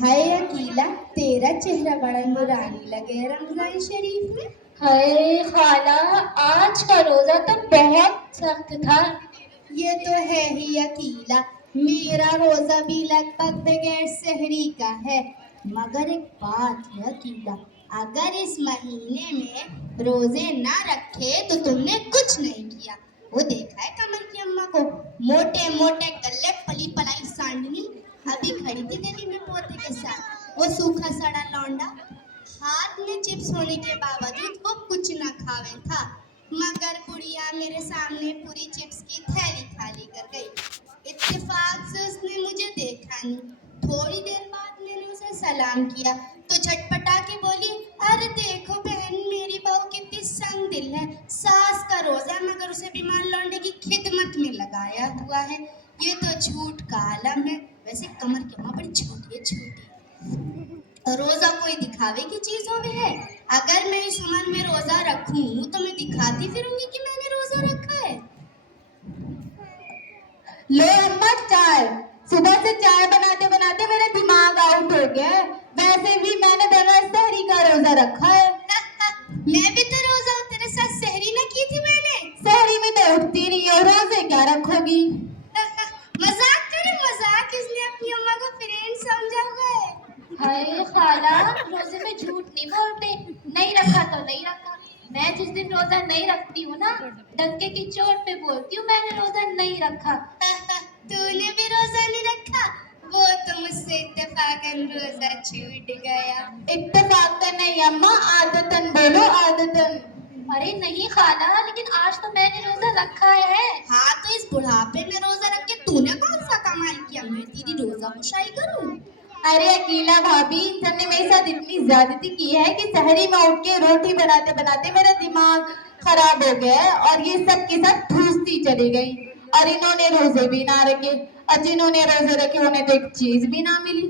हाय अकीला, तेरा चेहरा बड़ा नूरानी लगे रमजान शरीफ में। हाय खाला, आज का रोजा तो बहुत सख्त था। ये तो है ही अकीला, मेरा रोजा भी लगभग बगैर सहरी का है। मगर एक बात है अकीला, अगर इस महीने में रोजे ना रखे तो तुमने कुछ नहीं किया। वो देखा है कमर की अम्मा को, मोटे मोटे गले, पली पलाई सांडनी, अभी खड़ी थी गली में पोते के साथ। वो सूखा सड़ा लौंडा, हाथ में चिप्स होने के बावजूद वो कुछ ना खावे था। मगर बुढ़िया मेरे सामने पूरी चिप्स की थैली खाली कर गई। इत्तेफाक से उसने मुझे देखा नहीं। थोड़ी देर बाद मैंने उसे सलाम किया तो झटपटा के बोली, अरे देखो बहन, मेरी बहू कितनी संग दिल है। सास का रोजा मगर उसे बीमार लौंडे की खिदमत में लगाया हुआ है। ये तो झूठ का आलम है। वैसे कमर की अम्मा बड़ी छोटी है, छोटी। रोजा कोई दिखावे की चीज होवे है। अगर मैं इस उम्र में रोजा रखूं तो मैं दिखाती फिरूंगी कि मैंने रोजा रखा है। लो अम्मा चाय। सुबह से चाय बनाते बनाते मेरा दिमाग आउट हो गया है। वैसे भी मैंने बगैर सहरी का रोजा रखा है। मैं भी तो रोजा तेरे साथ सहरी ना की थी मैंने। सहरी में तो उठती नहीं हो, रोजे क्या रखोगी? मजाक करे मजाक, इसने अपनी अम्मा को फ्रेंड समझा हुआ है। हाय खाला, रोजे में झूठ नहीं बोलते। नहीं रखा तो नहीं रखा। मैं जिस दिन रोजा नहीं रखती हूँ ना, डंके की चोट पे बोलती हूँ मैंने रोजा नहीं रखा। तूने भी रोजा नहीं रखा? वो तो मुझसे इत्तेफाकन रोजा छूट गया। इत्तेफाक तो नहीं अम्मा, आदतन बोलो, आदतन। अरे नहीं खाला, लेकिन आज तो मैंने रोजा रखा है। हाँ तो इस बुढ़ापे में रोजा रख के तूने कौन सा कमाल किया? मैं तेरी रोजा खुशाई करूं? अरे अकीला भाभी, तुमने मेरे साथ इतनी ज्यादती की है कि सहरी में उठ के रोटी बनाते बनाते मेरा दिमाग खराब हो गया है और ये सब के साथ ठूसती चली गई। और इन्होंने रोजे भी ना रखे, और जिन्होंने रोजे रखे उन्हें तो एक चीज भी ना मिली।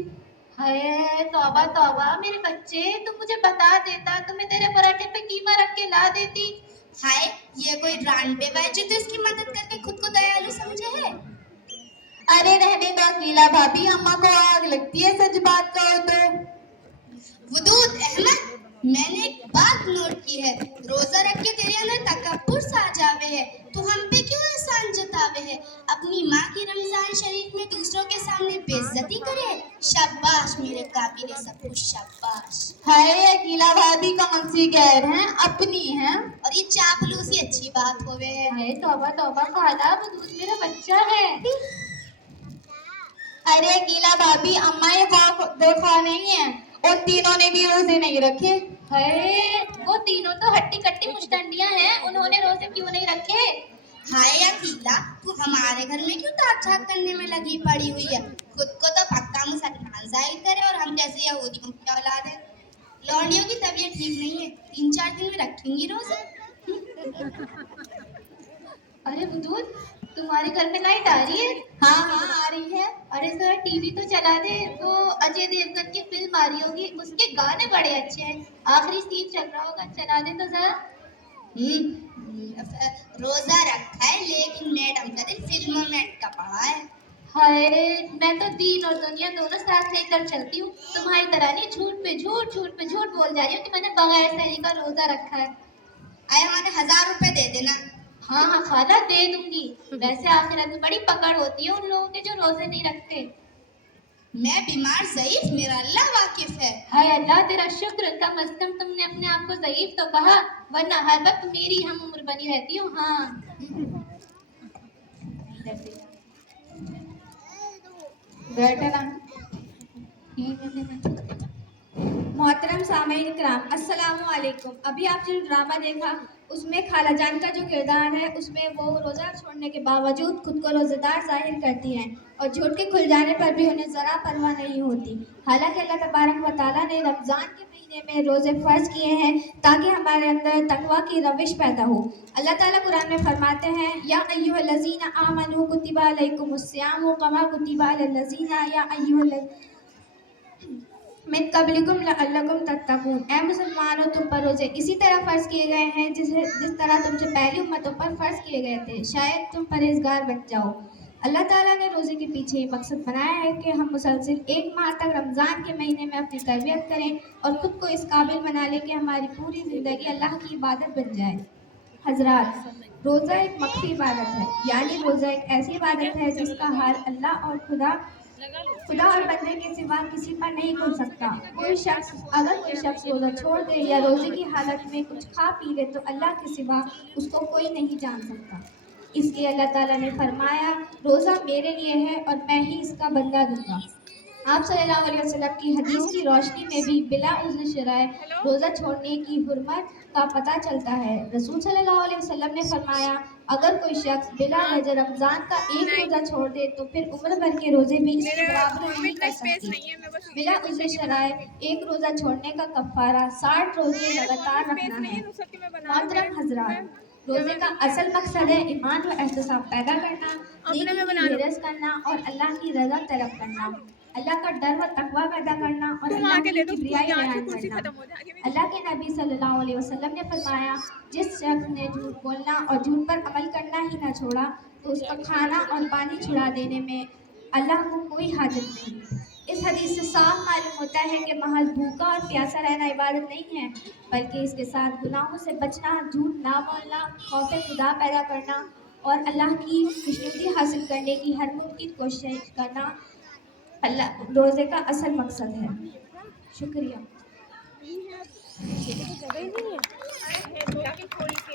हाय तौबा तौबा, मेरे बच्चे, तुम मुझे बता देता तो मैं तेरे पराठे पे कीमा रख के ला देती। हाय, ये कोई रानबेवा है जो तो इसकी मदद करके खुद को दयालु समझे है? अरे रहने दो अकीला भाभी, अम्मा को आग लगती है सच बात कहो तो। वदूद अहमद, मैंने एक बात नोट की है, रोजा रख के तेरे अंदर तकब्बुर सा जावे है। तू हम पे क्यों एहसान जतावे है? अपनी माँ की रमजान शरीफ में दूसरों के सामने बेइज्जती करे। शाबाश मेरे काबिल सब कुछ, शाबाश। हाय अकीला भाभी, कौन सी गैर हैं, अपनी हैं। और ये चापलूसी अच्छी बात होवे है। हाय तौबा तौबा खाला, वो दूध मेरा बच्चा है। अरे अकीला भाभी, अम्मा ये दो खा नहीं है, उन तीनों ने भी रोजे नहीं रखे। हाय, वो तीनों तो हट्टी कट्टी मुश्तंडियां हैं, उन्होंने रोजे क्यों नहीं रखे? हाय अकीला, तू हमारे घर में क्यों ताक झाक करने में लगी पड़ी हुई है? खुद को तो पक्का मुसलमान जाहिर करे और हम जैसे यहूदियों की औलाद है। लौंडियों की तबीयत ठीक नहीं है, 3-4 दिन में रखेंगी रोजे। अरे वजूद, तुम्हारे घर में लाइट आ रही है? हाँ हाँ आ रही है। अरे सर टीवी तो चला दे, वो अजय देवगन की फिल्म आ रही होगी, उसके गाने बड़े अच्छे हैं, आखिरी सीन चल रहा होगा, चला दे तो जरा। रोजा रखा है लेकिन मैडम का दिल फिल्मों में अटका पड़ा है। हाय, मैं तो दीन और दुनिया दोनों साथ लेकर चलती हूँ, तुम्हारी तरह नहीं झूठ पे झूठ बोल जा रही हूँ कि मैंने बगैर सहरी का रोजा रखा है। आए हमारे 1000 रुपए दे देना। हाँ हाँ खाला, दे दूंगी। वैसे आखिरत में बड़ी पकड़ होती है उन लोगों के जो रोजे नहीं रखते। मैं बीमार ज़ईफ, मेरा अल्लाह वाकिफ है। हाय अल्लाह तेरा शुक्र, कम अज कम तुमने अपने आप को ज़ईफ तो कहा, वरना हर वक्त मेरी हम उम्र बनी रहती हूँ। हाँ बैठना। मोहतरम सामीन इकराम, अस्सलामु अलैकुम। अभी आपने जो ड्रामा देखा उसमें खाला जान का जो किरदार है उसमें वो रोज़ा छोड़ने के बावजूद खुद को रोज़ेदार जाहिर करती हैं और झूठ के खुल जाने पर भी उन्हें ज़रा परवाह नहीं होती। हालांकि अल्लाह तबारक व तआला ने रमज़ान के महीने में रोज़े फ़र्ज किए हैं ताकि हमारे अंदर तकवा की रविश पैदा हो। अल्लाह ताला कुरान में फरमाते हैं, या अय्युहल्लज़ीना आमनू कुतिबा अलैकुमुस्सियामु कमा कुतिबा अलल्लज़ीना या अय्युहल्लज़ीना मिन क़ब्लिकुम लअल्लकुम तत्तक़ून। ऐ मुसलमानों, तुम पर रोजे इसी तरह फ़र्ज किए गए हैं जिस तरह तुमसे पहली उम्मतों पर फ़र्ज किए गए थे, शायद तुम परहेज़गार बन जाओ। अल्लाह ताला ने रोज़े के पीछे ये मकसद बनाया है कि हम मुसलसल 1 माह तक रमज़ान के महीने में अपनी तरबियत करें और ख़ुद को इस काबिल बना लें कि हमारी पूरी ज़िंदगी अल्लाह की इबादत बन जाए। हजरात, रोज़ा एक मख्फी इबादत है, यानी रोज़ा एक ऐसी इबादत है जिसका हाल अल्लाह और खुदा और बंदे के सिवा किसी पर नहीं खुल सकता। अगर कोई शख्स रोज़ा छोड़ दे या रोज़े की हालत में कुछ खा पी ले तो अल्लाह के सिवा उसको कोई नहीं जान सकता। इसलिए अल्लाह ताला ने फरमाया, रोज़ा मेरे लिए है और मैं ही इसका बदला दूंगा। आप सल्लल्लाहु अलैहि वसल्लम की हदीस की रोशनी में भी बिला उज़्र शराय रोज़ा छोड़ने की हुर्मत का पता चलता है। रसूल सल्लल्लाहु अलैहि वसल्लम ने फरमाया, अगर कोई शख्स बिला वजह रमज़ान का एक रोज़ा छोड़ दे तो फिर उम्र भर के रोज़े भी इसके बराबर नहीं कर सकते। बिला उज़्र शराय एक रोज़ा छोड़ने का कफ़ारा 60 रोज़े लगातार रखना है। मोहतरम हज़रात, रोज़े का असल मकसद है ईमान व एहतिसाब पैदा करना, नेकी की हिरस करना और अल्लाह की रज़ा तलब करना, अल्लाह का डर व तकवा पैदा करना और अल्लाह की किबरियाई बयान करना। अल्लाह के नबी सल्लल्लाहु अलैहि वसल्लम ने फरमाया, जिस शख्स ने झूठ बोलना और झूठ पर अमल करना ही न छोड़ा तो उसका खाना और पानी छुड़ा देने में अल्लाह को कोई हाजत नहीं। इस हदीस से साफ मालूम होता है कि महज भूखा और प्यासा रहना इबादत नहीं है, बल्कि इसके साथ गुनाहों से बचना, झूठ ना बोलना, खौफ खुदा पैदा करना और अल्लाह की खुशनुदी हासिल करने की हर मुमकिन कोशिश करना अल्लाह रोज़े का असल मकसद है। शुक्रिया।